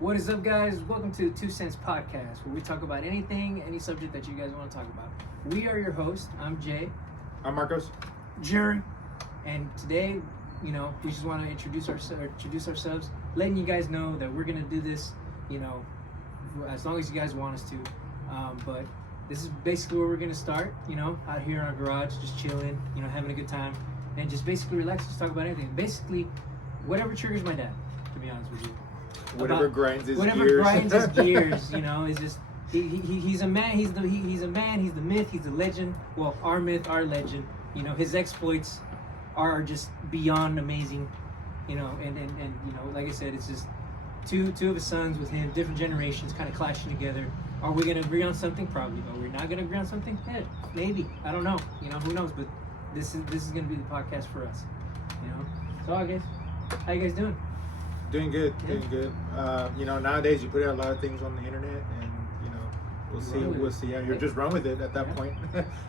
What is up, guys? Welcome to the 2 Cents Podcast, where we talk about anything, any subject that you guys want to talk about. We are your hosts. I'm Jay. I'm Marcos. Jerry. And today, we just want to introduce ourselves, letting you guys know that we're going to do this, as long as you guys want us to. But this is basically where we're going to start, out here in our garage, just chilling, having a good time, and just basically relax, just talk about anything. Basically, whatever triggers my dad, to be honest with you. Whatever grinds his gears. Is just he's a man. He's the man. He's the myth. He's the legend. Well, our myth, our legend. His exploits are just beyond amazing. And like I said, it's just two of his sons with him, different generations, kind of clashing together. Are we gonna agree on something? Probably. Are we not gonna agree on something? Yeah, maybe. I don't know. Who knows? But this is gonna be the podcast for us. So, I guess, how you guys doing? Doing good. Nowadays you put out a lot of things on the internet, and we'll see. Yeah, you're just run with it at that point.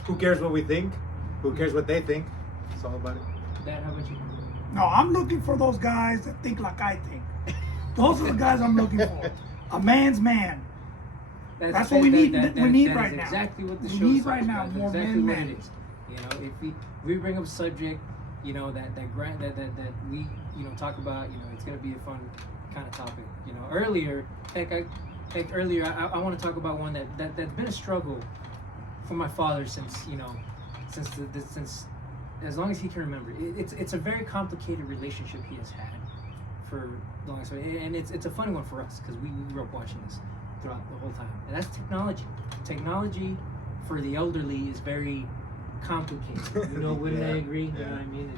Who cares what we think? Who cares what they think? It's all about it. Dad, how about you? No, I'm looking for those guys that think like I think. Those are the guys I'm looking for. A man's man. That's what we need. We need right now. Exactly what the we show need is right now. about. More Exactly what men. it is. If we bring up a subject, that we talk about, it's gonna be a fun kind of topic. Earlier, I want to talk about one that's been a struggle for my father since as long as he can remember. It's a very complicated relationship he has had for the longest time, and it's a funny one for us because we grew up watching this throughout the whole time, and that's technology. Technology for the elderly is very complicated. Wouldn't they agree? You know what I mean?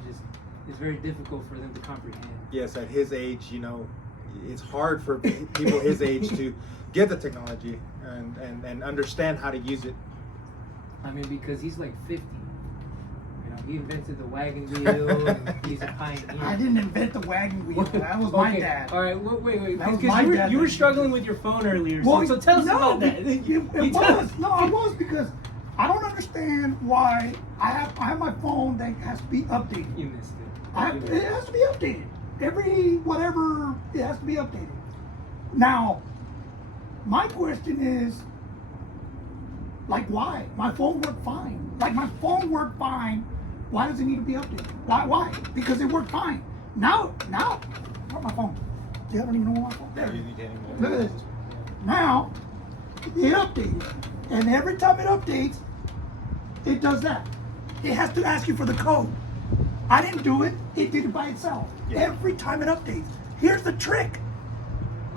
It's very difficult for them to comprehend. Yes, at his age, it's hard for people his age to get the technology and understand how to use it. I mean, because he's like 50. He invented the wagon wheel. And he's a pioneer. I didn't invent the wagon wheel. That was my dad. All right, wait. That was my dad. You were struggling with your phone earlier. Well, So tell us about that. I was because I don't understand why I have my phone that has to be updated. You missed it. It has to be updated. Every whatever, it has to be updated. Now, my question is, why? My phone worked fine. My phone worked fine. Why does it need to be updated? Why? Because it worked fine. Now, where's my phone? See, I don't even know where my phone. There. Look at this. Now, it updated, and every time it updates, it does that. It has to ask you for the code. I didn't do it. It did it by itself. Yeah. Every time it updates. Here's the trick.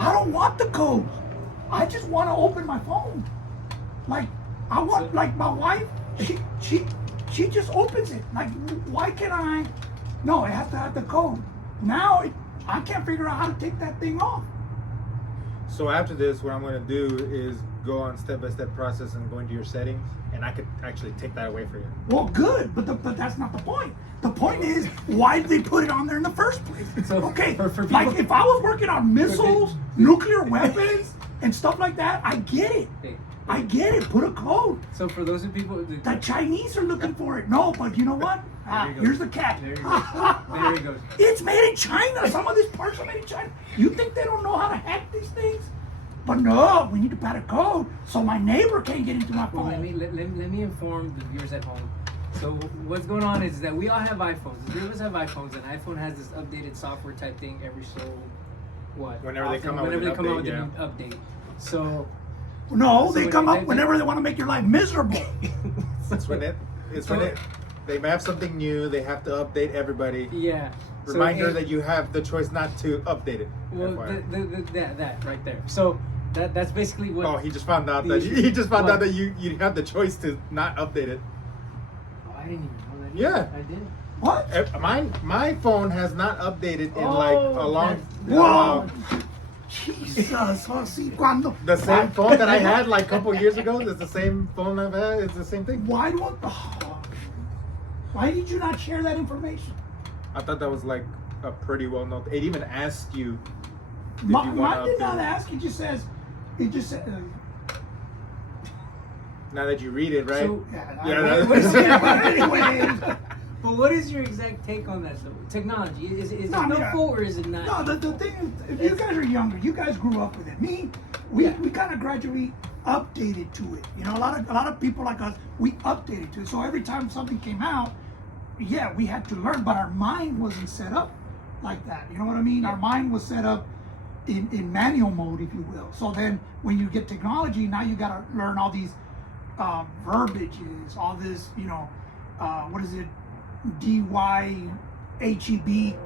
I don't want the codes. I just want to open my phone. I want, my wife, she just opens it. Why can't I? No, it has to have the code. Now, I can't figure out how to take that thing off. So after this, what I'm going to do is go on step-by-step process and go into your settings, and I could actually take that away for you. Well, good, but that's not the point. The point is, why did they put it on there in the first place? So, okay, for people, if I was working on missiles, nuclear weapons, and stuff like that, I get it. I get it. Put a code. So for those of people, The Chinese are looking for it. No, but you know what? Here's the cat. There he goes. It's made in China. Some of these parts are made in China. You think they don't know how to hack these things? But no, we need to put a code so my neighbor can't get into my Well, phone. let me inform the viewers at home. So what's going on is that we all have iPhones. The three of us have iPhones, and iPhone has this updated software type thing every so Whenever they come out whenever with they come out with an a new update. So No, So they when come they- up whenever they want to make your life miserable. when they have something new, they have to update everybody. yeah. Reminder that you have the choice not to update it. Well, FYI. that right there. So that's basically what. Oh, he just found out the that issue- he just found what? out that you have the choice to not update it. Oh, I didn't even know that. Yeah. I did. What? My phone has not updated in Oh, like a long. Whoa! Jesus, see, cuando. The same phone that I had like a couple years ago. It's the same phone I've had. It's the same thing. Why did you not share that information? I thought that was like a pretty well known. It even asked you. If Mine you wanna did not update it. ask. It just said. Now that you read it, right? So Yeah, Yeah, but anyways, But what is your exact take on that? Though? Technology is it No, I mean, helpful or is it not? No, the thing is, if you guys are younger, you guys grew up with it. We kind of gradually updated to it. You know, a lot of people like us, we updated to it. So every time something came out, yeah, we had to learn, but our mind wasn't set up like that. You know what I mean? Our mind was set up in manual mode, if you will. So then when you get technology, now you got to learn all these verbiages, all this, you know, what is it? DY, HEB,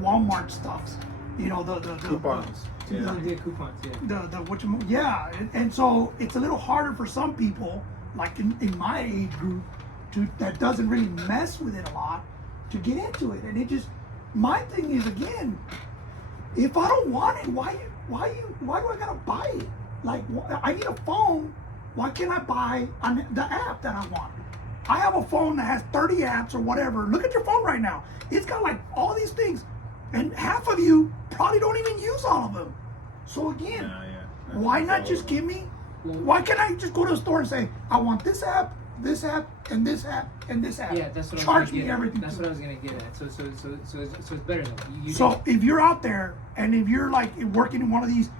Walmart stuffs. You know, the Coupons. Coupons, yeah. And so it's a little harder for some people, like in my age group, that doesn't really mess with it a lot, to get into it. And it just, my thing is, again, if I don't want it, why do I gotta buy it? Like, I need a phone. Why can't I buy the app that I want? I have a phone that has 30 apps or whatever. Look at your phone right now. It's got like all these things, and half of you probably don't even use all of them. So again, why not just give me? Why can't I just go to the store and say, I want this app, and this app, and this app? Yeah, that's what Charge I was me gonna get everything. At. That's what I was gonna get at. So it's better though. So if you're out there and if you're like working in one of these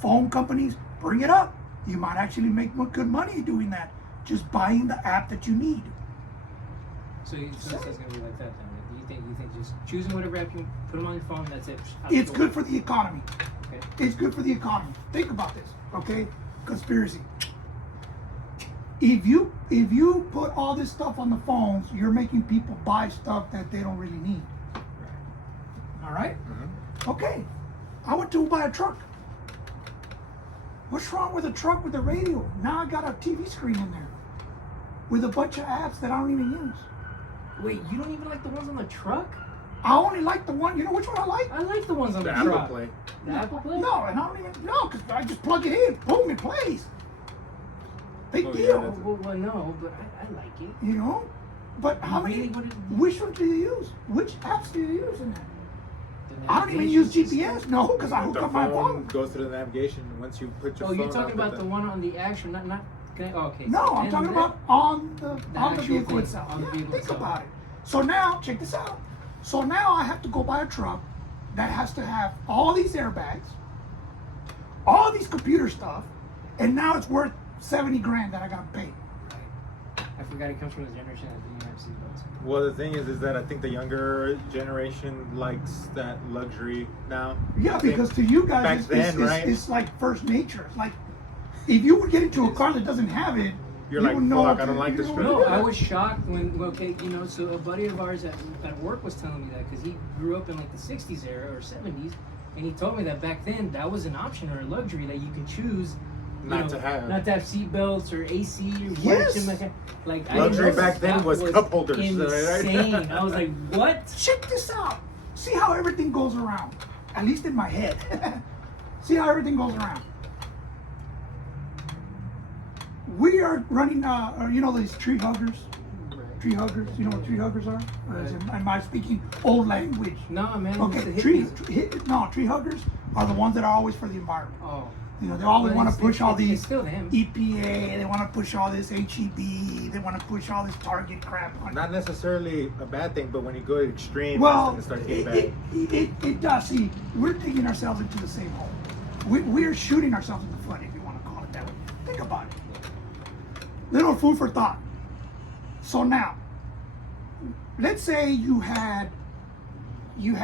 phone companies, bring it up. You might actually make good money doing that. Just buying the app that you need. So it's gonna be like that then. You think just choosing whatever app you put them on your phone, that's it. It's good for the economy. Okay. It's good for the economy. Think about this, okay? Conspiracy. If you put all this stuff on the phones, you're making people buy stuff that they don't really need. All right? Mm-hmm. Okay. I went to buy a truck. What's wrong with a truck with a radio? Now I got a TV screen in there with a bunch of apps that I don't even use. Wait, you don't even like the ones on the truck? I only like the one. You know which one I like? I like the ones on the The Apple truck. Play. The Apple Play? No, and I don't even because I just plug it in. Boom, it plays. Big Oh, deal. yeah, that's Well, no, but I like it. You know? But how You many? really wouldn't- Which one do you use? Which apps do you use in that? The I don't even use navigation GPS. system. No, because I hook The up my phone phone. goes to the navigation once you put your Oh, phone. you're talking up about the one on the actual, not. Okay. No, so I'm then talking that- about on the actual vehicle thing, itself. on the Yeah, vehicle think itself. about it. So now, check this out. So now I have to go buy a truck that has to have all these airbags, all these computer stuff, and now it's worth 70 grand that I gotta pay. I forgot it comes from the generation that didn't have seatbelts. Well, the thing is that I think the younger generation likes that luxury now. Yeah, I think because to you guys, back it's, then, right? it's like first nature. It's like if you would get into a car that doesn't have it, You're you like, would know fuck, what I don't to- like you this know truck. what No, to do. I was shocked when, so a buddy of ours at work was telling me that because he grew up in like the 60s era or 70s, and he told me that back then that was an option or a luxury that you could choose. Not to have. Not to have seatbelts or AC or Yes. whatever. Like I Luxury didn't know back then that was cup holders, right? Insane. I was like, what? Check this out. See how everything goes around. At least in my head. See how everything goes around. We are running, you know, these tree huggers. Tree huggers. You know what tree huggers are? Or am I speaking old language? No, man. Okay, it's the tree hippies. huggers are the ones that are always for the environment. Oh. You know, they always But want to it's- push all it's these still them. EPA. They want to push all this HEB. They want to push all this Target crap. Not necessarily a bad thing, but when you go to extreme, Well, it starts getting bad. it does. See, we're digging ourselves into the same hole. We're shooting ourselves in the foot, if you want to call it that way. Think about it. Little food for thought. So now, let's say you had an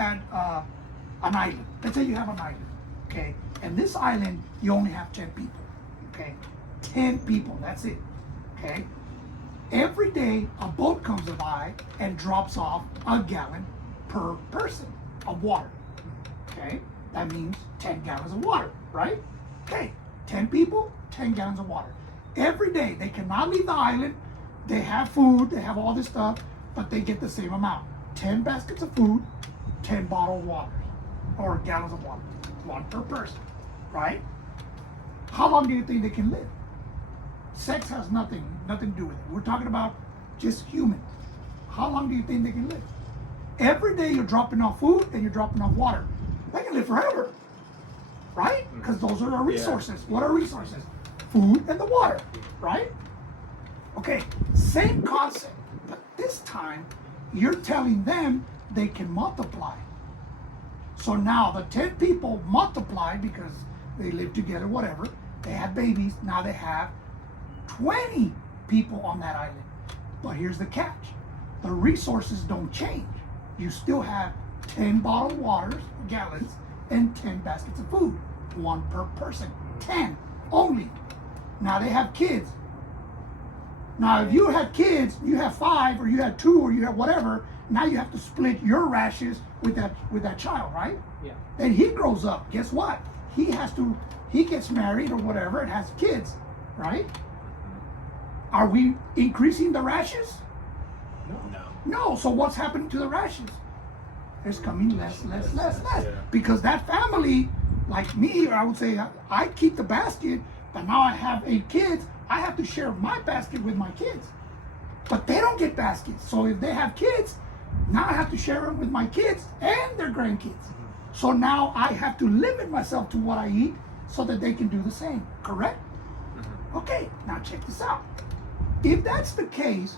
island. Let's say you have an island, okay? And this island, you only have 10 people, okay? 10 people, that's it, okay? Every day, a boat comes by and drops off a gallon per person of water, okay? That means 10 gallons of water, right? Okay, 10 people, 10 gallons of water. Every day, they cannot leave the island. They have food, they have all this stuff, but they get the same amount. 10 baskets of food, 10 bottled water, or gallons of water, one per person, right? How long do you think they can live? Sex has nothing to do with it. We're talking about just humans. How long do you think they can live? Every day you're dropping off food and you're dropping off water. They can live forever, right? Because those are our resources. What are resources? Food and the water, right? Okay, same concept, but this time you're telling them they can multiply. So now the 10 people multiply because they live together, whatever. They have babies. Now they have 20 people on that island. But here's the catch. The resources don't change. You still have 10 bottled waters, gallons, and 10 baskets of food. 1 per person. 10 only. Now they have kids. Now if you had kids, you have 5 or you have 2 or you have whatever, now you have to split your rations with that child, right? Yeah. And he grows up. Guess what? He gets married or whatever and has kids, right? Are we increasing the rations? No. No. So what's happening to the rations? There's coming less. Yeah. Because that family, like me, I would say I keep the basket, but now I have 8 kids. I have to share my basket with my kids. But they don't get baskets. So if they have kids, now I have to share them with my kids and their grandkids. So now I have to limit myself to what I eat so that they can do the same, correct? Okay, now check this out. If that's the case,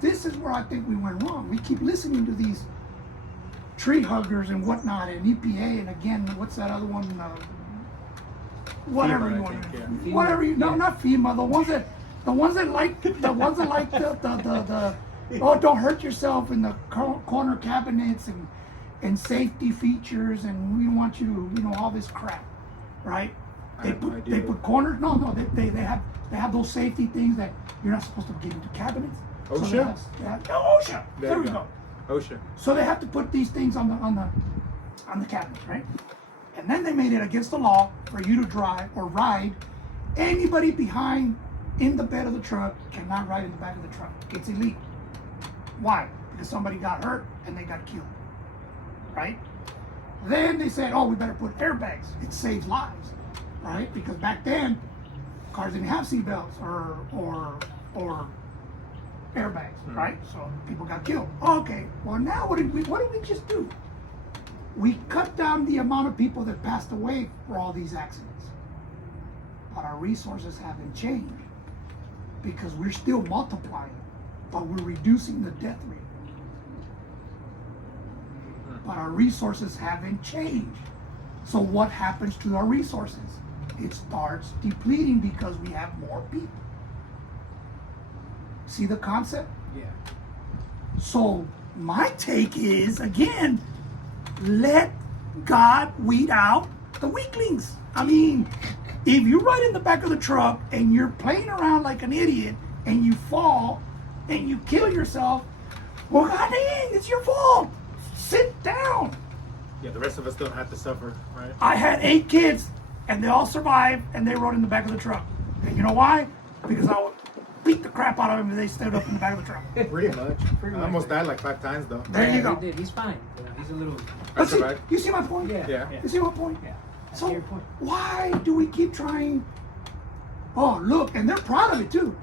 this is where I think we went wrong. We keep listening to these tree huggers and whatnot, and EPA, and again, what's that other one? Whatever FEMA, you I want. think, yeah. Whatever you. No, Yeah. not FEMA. The ones that like the oh, don't hurt yourself in the corner cabinets and safety features, and we want you to, all this crap, right? I have no idea. They put corners. No, they have those safety things that you're not supposed to get into cabinets. So they OSHA? OSHA. There we you go. OSHA. So they have to put these things on the cabinet, right? And then they made it against the law for you to drive or ride. Anybody behind in the bed of the truck cannot ride in the back of the truck. It's illegal. Why? Because somebody got hurt and they got killed, right? Then they said, oh, we better put airbags. It saves lives, right? Because back then, cars didn't have seatbelts or airbags, right? So people got killed. Okay, well now what did we just do? We cut down the amount of people that passed away for all these accidents. But our resources haven't changed because we're still multiplying, but we're reducing the death rate. But our resources haven't changed. So what happens to our resources? It starts depleting because we have more people. See the concept? Yeah. So my take is, again, let God weed out the weaklings. I mean, if you ride in the back of the truck and you're playing around like an idiot and you fall and you kill yourself, well, God dang, it's your fault. Sit down. Yeah, the rest of us don't have to suffer, right? I had 8 kids and they all survived and they rode in the back of the truck. And you know why? Because I would beat the crap out of them if they stood up in the back of the truck. Pretty much. Pretty I much. almost died like 5 times though. There you go. He did. He's fine. He's a little. I But see, survived. you see my point? Yeah. You see my point? Yeah. I see So your point. why do we keep trying? Oh, look, and they're proud of it too.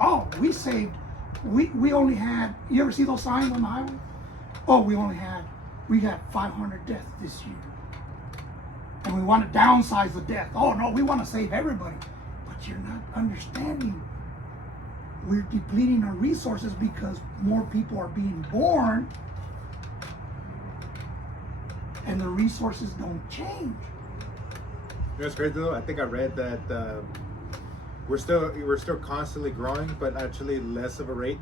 Oh, we saved. We only had. You ever see those signs on the highway? Oh, we got 500 deaths this year, and we want to downsize the death. Oh no, we want to save everybody, but you're not understanding. We're depleting our resources because more people are being born, and the resources don't change. You know what's crazy though? I think I read that we're still constantly growing, but actually less of a rate.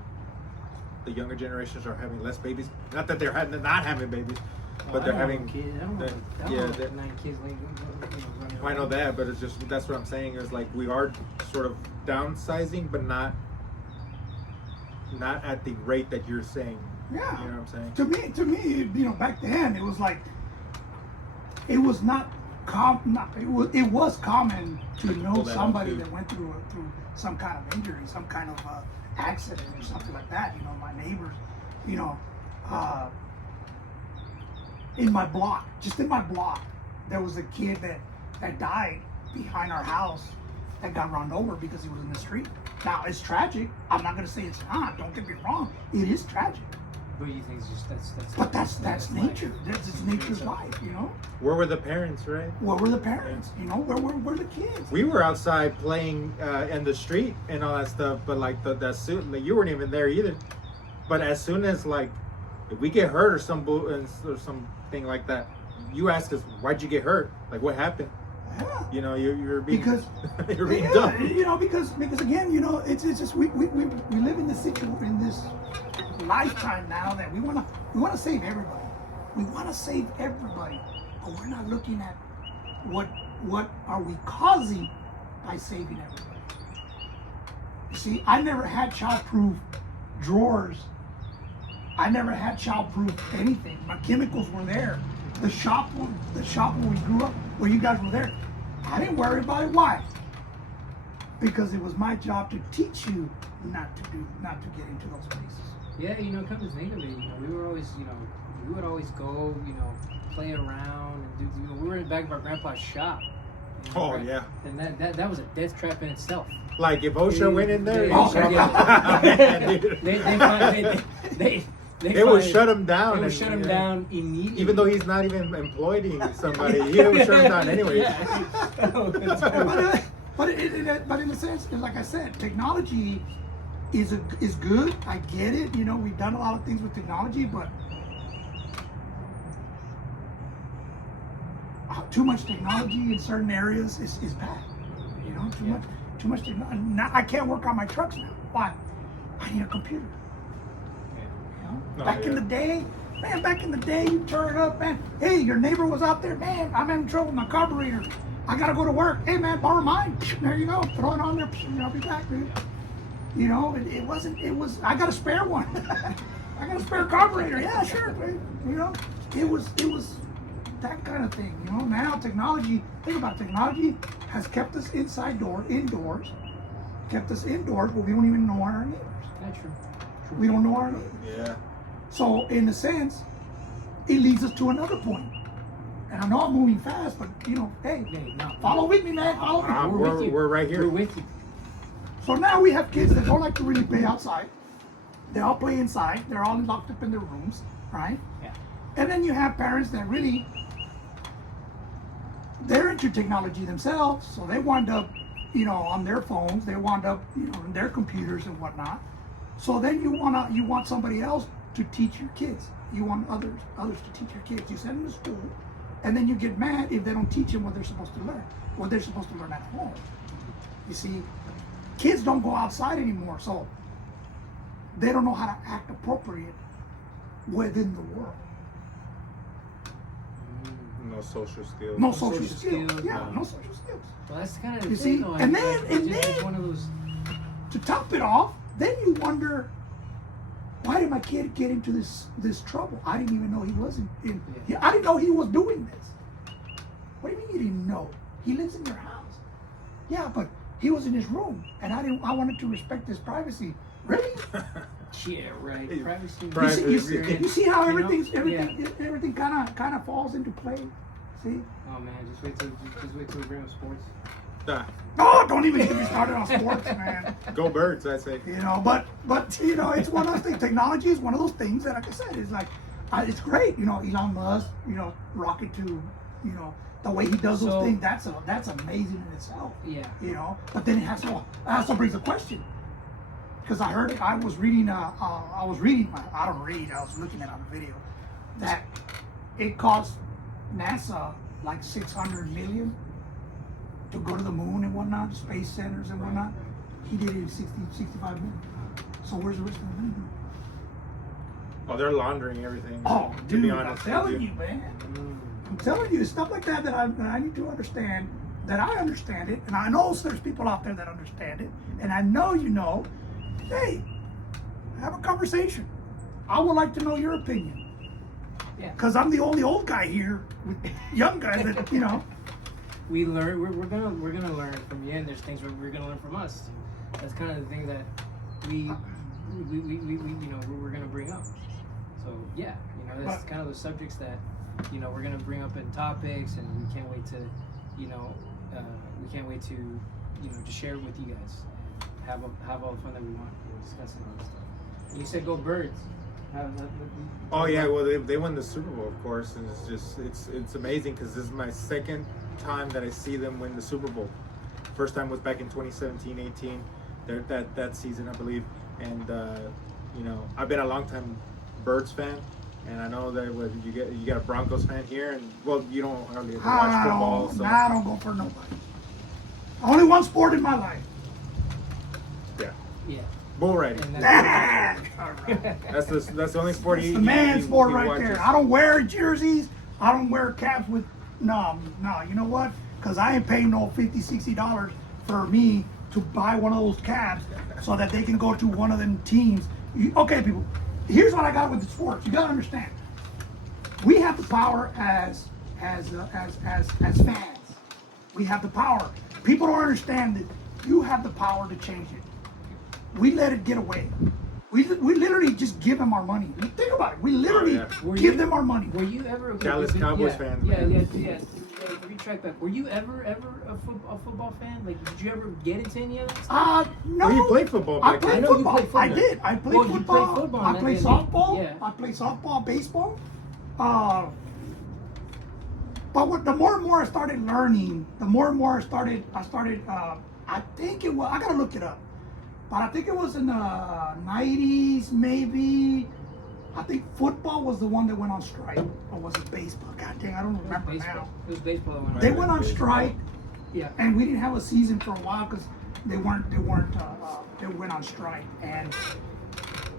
The younger generations are having less babies. Not that they're not having babies, but they're having. Kids. I don't know. the- I yeah, don't the- know 9 kids. Running I know around. that, but it's just that's what I'm saying is like we are sort of downsizing, but not at the rate that you're saying. Yeah. You know what I'm saying? To me, back then it was like it was not it was common to know Pull that somebody off, too. that went through some kind of injury, some kind of accident or something like that. My neighbors, in my block, there was a kid that died behind our house that got run over because he was in the street. Now it's tragic. I'm not gonna say it's not. Don't get me wrong. It is tragic. But you think it's just that's. But that's nature. That's just nature's life. Where were the parents, right? Where were the parents? Where were the kids? We were outside playing in the street and all that stuff, but like that suit, like, you weren't even there either. But as soon as like If we get hurt or something like that, you ask us, why'd you get hurt? Like, what happened? Yeah. You know, you're being Because you're being yeah, dumb. you know, because again, you know, it's just we live in this lifetime now that we wanna save everybody. We wanna save everybody, but we're not looking at what are we causing by saving everybody. You see, I never had childproof drawers. I never had childproof anything. My chemicals were there. The shop where we grew up, where you guys were there, I didn't worry about it. Why? Because it was my job to teach you not to get into those places. Yeah, you know, come to think of it, you know, we were always, you know, we would always go, you know, play around and do. You know, we were in the back of our grandpa's shop. You know, Oh, right? yeah. And that was a death trap in itself. Like if OSHA went in there, Yeah, they would shut him down. They would and- shut him down immediately. Even though he's not even employing somebody, he would shut him down anyway. But in a sense, like I said, technology is good. I get it. You know, we've done a lot of things with technology, but too much technology in certain areas is bad. You know, too much technology. Now, I can't work on my trucks now. Why? I need a computer. You know? Back in the day, you turn it up, man. Hey, your neighbor was out there, man. I'm having trouble with my carburetor. I gotta go to work. Hey, man, borrow mine. There you go. Throw it on there. I'll be back, dude. You know, it was. I got a spare one. I got a spare carburetor. Yeah, sure. You know, it was that kind of thing. You know, now technology. Think about it, technology has kept us indoors, kept us indoors, but we don't even know our neighbors. That's true. We don't know our neighbors. Yeah. So in a sense, it leads us to another point. And I know I'm moving fast, but you know, hey, no. follow with me, man. Follow me. We're with you. We're right here. We're with you. So now we have kids that don't like to really play outside. They all play inside. They're all locked up in their rooms, right? Yeah. And then you have parents that really, they're into technology themselves, so they wind up, you know, on their phones. They wind up, you know, on their computers and whatnot. So then you want somebody else to teach your kids. You want others to teach your kids. You send them to school, and then you get mad if they don't teach them what they're supposed to learn, what they're supposed to learn at home. You see, kids don't go outside anymore, so they don't know how to act appropriate within the world. No social skills. No social social skills. skills, Yeah, no. no social skills. Well, that's kind of the You thing, see, though. and I then- mean, and it's just then- one of those. To top it off, then you wonder, why did my kid get into this trouble? I didn't even know he was I didn't know he was doing this. What do you mean you didn't know? He lives in your house. Yeah, but he was in his room, and I wanted to respect his privacy. Really? Yeah, right. Hey, Privacy. You see how You know? everything kind of falls into play. See? Oh man, just wait till we bring up sports. Ah, Oh, don't even get me started on sports, man. go Birds, I say. You know, but you know, it's one of those things. Technology is one of those things that, like I said, is like it's great. You know, Elon Musk, you know, rocket to, you know, the way he does those So- things. That's amazing in itself. Yeah. You know, but then it also brings a question. Because I was reading. I don't read. I was looking at on a video that it cost NASA like $600 million to go to the moon and whatnot, space centers and whatnot. He did it in 65 million. So where's the rest of the money? Oh, they're laundering everything. Oh, to dude, be I'm honest telling with you, man. I'm telling you, stuff like that I need to understand, that I understand it, and I know there's people out there that understand it, and I know you know. Hey, have a conversation. I would like to know your opinion. Yeah. Because I'm the only old guy here with young guys that, you know. We learn. We're gonna learn from you, and there's things we're gonna learn from us. That's kind of the thing that we you know we're gonna bring up. So yeah, you know that's kind of the subjects that you know we're gonna bring up in topics, and we can't wait to you know to share it with you guys. Have all the fun that we want discussing all this stuff. And you said go Birds. Oh yeah, well they won the Super Bowl, of course, and it's amazing because this is my second time that I see them win the Super Bowl. First time was back in 2017-18, that season I believe, and you know I've been a long time Birds fan, and I know that you got a Broncos fan here, and well, you don't hardly watch I football, don't, so I don't go for nobody. Only one sport in my life. yeah, Yeah. bull riding. And that's All right. That's the only sport It's the man sport right watches. there. I don't wear jerseys. I don't wear caps with no. You know what? Because I ain't paying no $50, $60 for me to buy one of those caps so that they can go to one of them teams. Okay, people. Here's what I got with the sports. You gotta understand. We have the power as fans. We have the power. People don't understand that you have the power to change it. We let it get away. We literally just give them our money. Think about it. We literally give them our money. Were you ever Dallas Cowboys fan, Yeah, man. yeah. Retract back. Were you ever a football fan? Like, did you ever get into any of that? No. Well, you played football I back played then. I know you football. played football. I did. I played Well, you football. played football, I man, played then. softball. Yeah. I played softball, baseball. But the more and more I started learning, the more and more I started. I think it was. I gotta look it up. But I think it was in the 90s, maybe. I think football was the one that went on strike, or was it baseball? God dang, I don't remember now. It was baseball. That went They on. went on strike, Yeah. and we didn't have a season for a while because they went on strike. And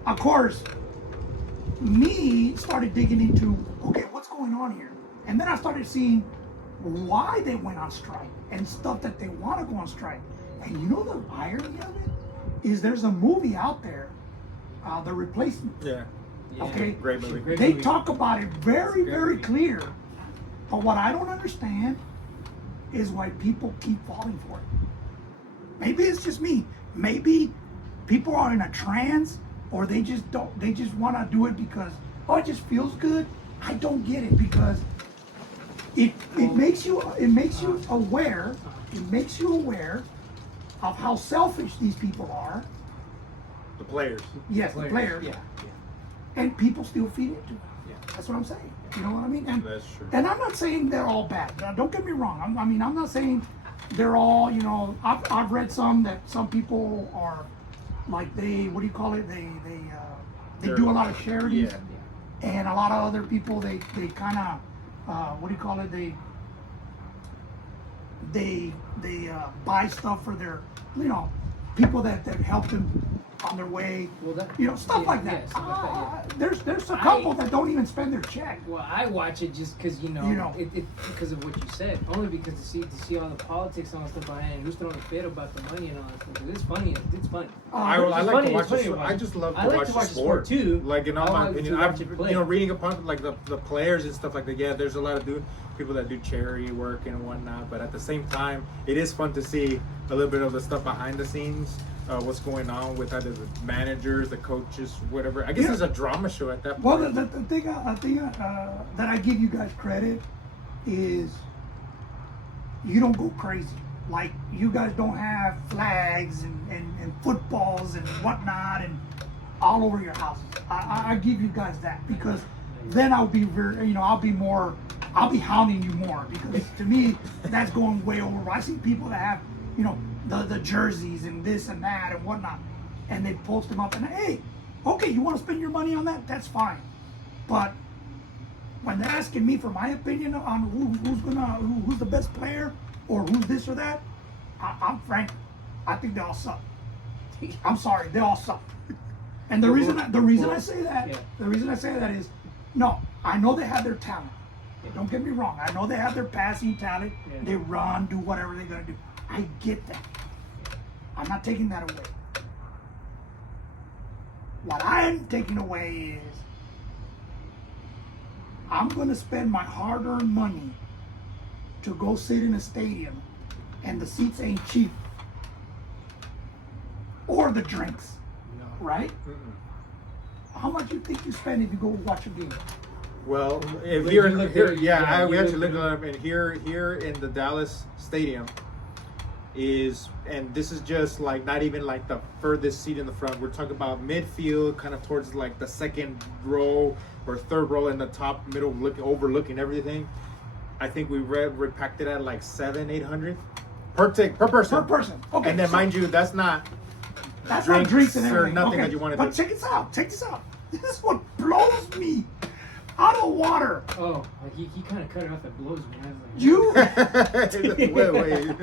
of course, me started digging into, okay, what's going on here? And then I started seeing why they went on strike and stuff that they want to go on strike. And you know the irony of it is there's a movie out there, The Replacement. Yeah, Yeah. Okay. great movie. Great They movie. talk about it very, Great very movie. clear. But what I don't understand is why people keep falling for it. Maybe it's just me. Maybe people are in a trance, or they just want to do it because, oh, it just feels good. I don't get it, because it makes you aware. It makes you aware of how selfish these people are. The players. Yes, the players. Yeah. And people still feed into it. Yeah. That's what I'm saying. You know what I mean? And, That's true. and I'm not saying they're all bad. Now, don't get me wrong. I'm not saying they're all, you know, I've read some that some people are like what do you call it? They do a lot of charities. Yeah. And a lot of other people, they kind of, what do you call it? They buy stuff for their, you know, people that help them on their way, Well, that, you know, stuff yeah, like that. yeah, stuff like that, There's a couple that don't even spend their check. Well, I watch it just because You know. it because of what you said. Only because to see all the politics and all that stuff behind it, and who's throwing a fit about the money and all that stuff. 'Cause it's funny. It's funny. I It's like funny, to watch it's funny the to sport. watch. I just love to I like watch to the watch the sport too. Like, in all I my like opinion, to watch I've it play. you know, reading upon like the players and stuff like that. Yeah, there's a lot of people that do charity work and whatnot, but at the same time, it is fun to see a little bit of the stuff behind the scenes. What's going on with either the managers, the coaches, whatever. I guess Yeah. it's a drama show at that Well, point. the thing that I give you guys credit is you don't go crazy. Like, you guys don't have flags and footballs and whatnot and all over your houses. I give you guys that, because then I'll be I'll be hounding you more, because to me that's going way over. I see people that have, you know, the jerseys and this and that and whatnot, and they post them up, and hey, okay, you want to spend your money on that? That's fine. But when they're asking me for my opinion on who's the best player or who's this or that, I'm frank. I think they all suck. I'm sorry, they all suck. And the reason I say that is, no, I know they have their talent. Don't get me wrong. I know they have their passing talent. Yeah. They run, do whatever they're gonna do. I get that. I'm not taking that away. What I'm taking away is I'm gonna spend my hard-earned money to go sit in a stadium, and the seats ain't cheap, or the drinks, right? Mm-mm. How much you think you spend if you go watch a game? Well, if Well, here, you looked here, at it, yeah, yeah, we you actually looked looked at it up, and here in the Dallas stadium is, and this is just like not even like the furthest seat in the front. We're talking about midfield, kind of towards like the second row or third row in the top middle, overlooking everything. I think we repacked it at like 700-800 per person. Per person. Okay. And then so mind you, that's not that's not drinks and or everything. nothing Okay, that you want to but do. check this out. Check this out. This is what blows me out of the water. Oh, like he kind of cut it off at blows me. I was like, You, wait.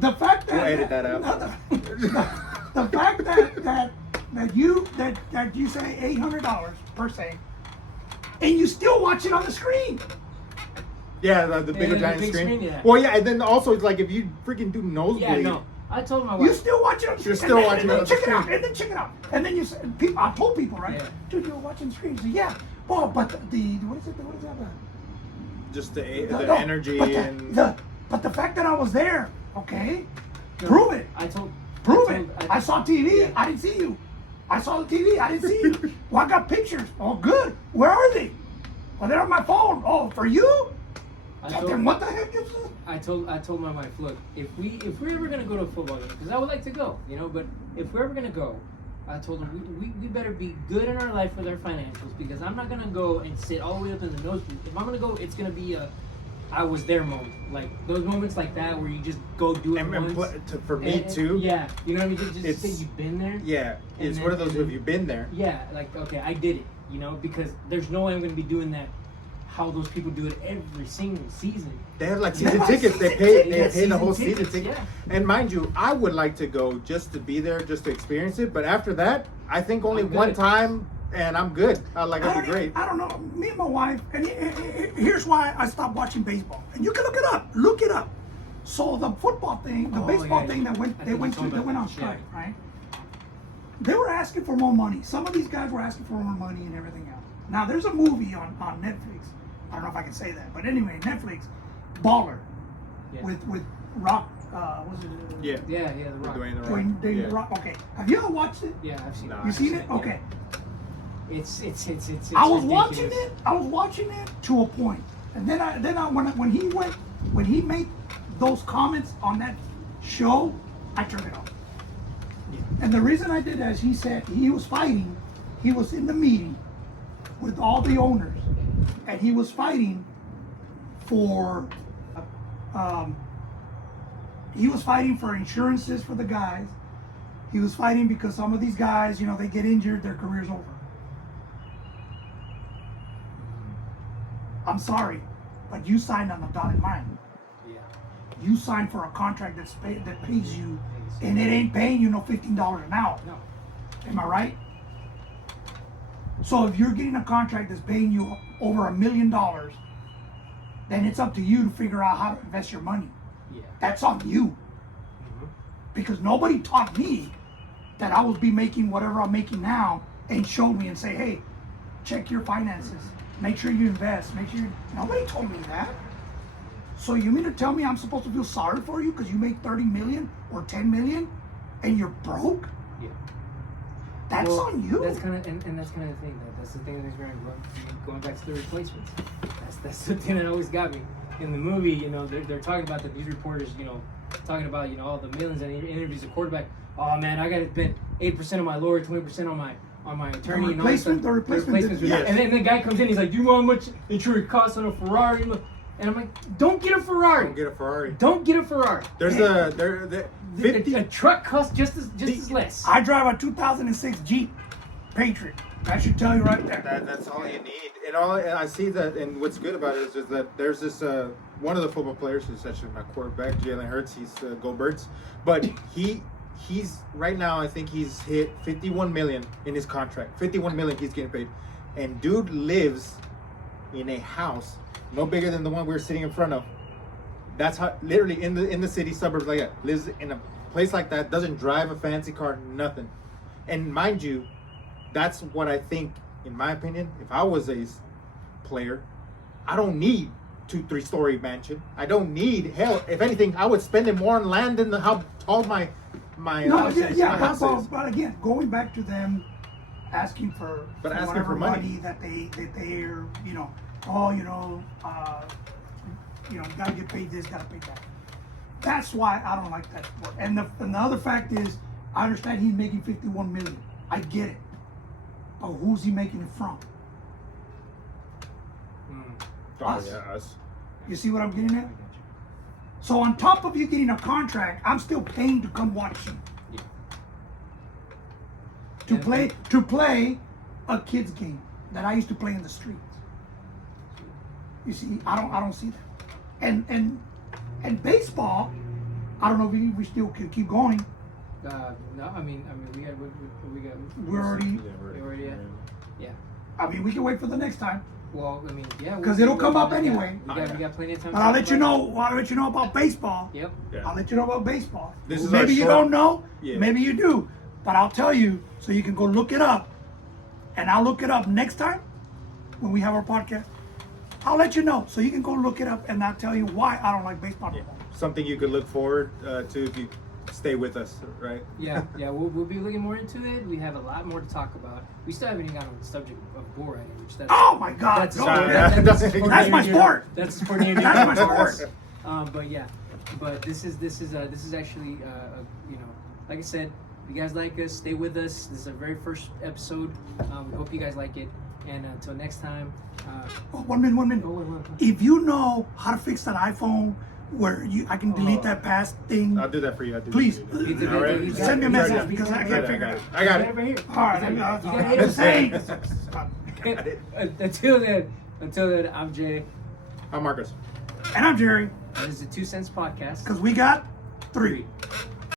the fact that We'll edit that out. the fact that you say $800 per se, and you still watch it on the screen. Yeah, the bigger Yeah, the giant big screen. screen, yeah. Well, yeah, and then also it's like if you freaking do nosebleed. yeah, no. I told my You wife. still watch it on the You're screen. still and watching then it on the check it out, screen. and then check it out, and then you say, people, I told people, right? Yeah. Dude, you're watching the screen. So yeah, well, but the what is it? What is that? Just the No, energy but and but the fact that I was there, okay, No, prove it. Prove I it. told- I saw TV. Yeah. I didn't see you. I saw the TV. I didn't see you. Well, I got pictures. Oh, good. Where are they? Well, they're on my phone. Oh, for you? Then what the heck is this? I told my wife, look, if we're ever gonna go to a football game, because I would like to go, you know, but if we're ever gonna go, I told them we better be good in our life with our financials, because I'm not gonna go and sit all the way up in the nosebleed. If I'm gonna go, it's gonna be a I was there moment, like those moments like that where you just go do it and once. for me too. Yeah, you know what I mean. Just It's- say you've been there. Yeah, And it's then- one of those. and then- Have you been there? Yeah, like okay, I did it, you know, because there's no way I'm gonna be doing that. How those people do it every single season. They have like They season have tickets. They season pay. tickets. They Yeah, pay the whole season season tickets, ticket. yeah. And mind you, I would like to go just to be there, just to experience it. But after that, I think only I'm one good. time, and I'm good. Like that'd be great. I don't know. Me and my wife, and here's why I stopped watching baseball. And you can look it up. Look it up. So the football thing, the Oh, baseball yeah, thing that I went, think they you went told to, me they went on about that, strike, yeah. right? They were asking for more money. Some of these guys were asking for more money and everything else. Now there's a movie on Netflix. I don't know if I can say that, but anyway, Netflix, Baller, Yeah. with Rock. Was it? Yeah. Yeah, The Rock. Dwayne the Rock. Dwayne Yeah. The Rock. Okay. Have you ever watched it? Yeah, I've seen Nah, it. You I've seen it? Yeah. Okay. It's I was watching ridiculous. it. I was watching it to a point, and then when he made those comments on that show, I turned it off. Yeah. And the reason I did that is he said he was fighting. He was in the meeting with all the owners, and he was fighting for. He was fighting for insurances for the guys. He was fighting because some of these guys, you know, they get injured, their career's over. I'm sorry, but you signed on the dotted line. Yeah. You signed for a contract that pays you, and it ain't paying you no $15 an hour. No. Am I right? So if you're getting a contract that's paying you over $1 million, then it's up to you to figure out how to invest your money. Yeah. That's on you. Because nobody taught me that I would be making whatever I'm making now and showed me and say, hey, check your finances. Make sure you invest. Nobody told me that. So you mean to tell me I'm supposed to feel sorry for you because you make 30 million or 10 million and you're broke? Yeah. That's Well, on you. That's kind of and that's kind of the thing. That's the thing that's very going back to the replacements. That's the thing that always got me in the movie. You know, they're talking about that these reporters, you know, talking about all the millions and interviews of quarterback. Oh man, I got to spend 8% on my lawyer, 20% on my attorney, and all this stuff. The replacement. Yes. And then the guy comes in, he's like, "Do you know how much insurance costs on a Ferrari?" And I'm like, "Don't get a Ferrari. Don't get a Ferrari. Don't get a Ferrari. There's a 50. A truck costs just as less." I drive a 2006 Jeep Patriot. That should tell you right there. That's all you need. And I see that. And what's good about it is just that there's this one of the football players who's actually my quarterback, Jalen Hurts. He's Go Birds, but he's right now. I think he's hit 51 million in his contract. 51 million he's getting paid, and dude lives in a house no bigger than the one we're sitting in front of. That's how literally in the city suburbs like that, lives in a place like that. Doesn't drive a fancy car, nothing. And mind you, that's what I think. In my opinion, if I was a player, I don't need 2-3 story mansion. I don't need hell. If anything, I would spend it more on land than how tall my No, house is. My house is. but again, going back to them asking for whatever money. that they're you gotta get paid this, gotta pay that. That's why I don't like that sport. And the other fact is, I understand he's making 51 million. I get it, but who's he making it from? Oh, Us. yeah, us. You see what I'm getting at? So on top of you getting a contract, I'm still paying to come watch you. Yeah. To play a kid's game that I used to play in the streets. You see, I don't see that. And baseball, I don't know if we still could keep going. No, I mean, we got. We're already. Yeah. I mean, we can wait for the next time. Well, I mean, yeah. Because it'll come up anyway. We got plenty of time. But I'll let you know. I'll let you know about baseball. Yep. Yeah. I'll let you know about baseball. This is Maybe our you short- don't know. Yeah. Maybe you do. But I'll tell you so you can go look it up. And I'll look it up next time when we have our podcast. I'll let you know so you can go look it up and I'll tell you why I don't like baseball. Yeah. Something you could look forward to if you stay with us, right? Yeah. We'll be looking more into it. We have a lot more to talk about. We still haven't even gotten on the subject of bull riding, which that's. Oh my God! That's, Go Sorry, ahead. that's That's my sport. That's the sport near and dear That's to my our hearts. sport. But yeah, but this is actually you know, like I said, if you guys like us, stay with us. This is our very first episode. We hope you guys like it. And until next time. Oh, 1 minute, 1 minute. Oh, wait. If you know how to fix that iPhone where I can delete that past thing, I'll do that for you. please All right. send me a message because I can't figure it. I got it. Right here. All right, You got I'm it. just saying. Until then, I'm Jay. I'm Marcus. And I'm Jerry And this is the 2 Cents Podcast. because we got 3.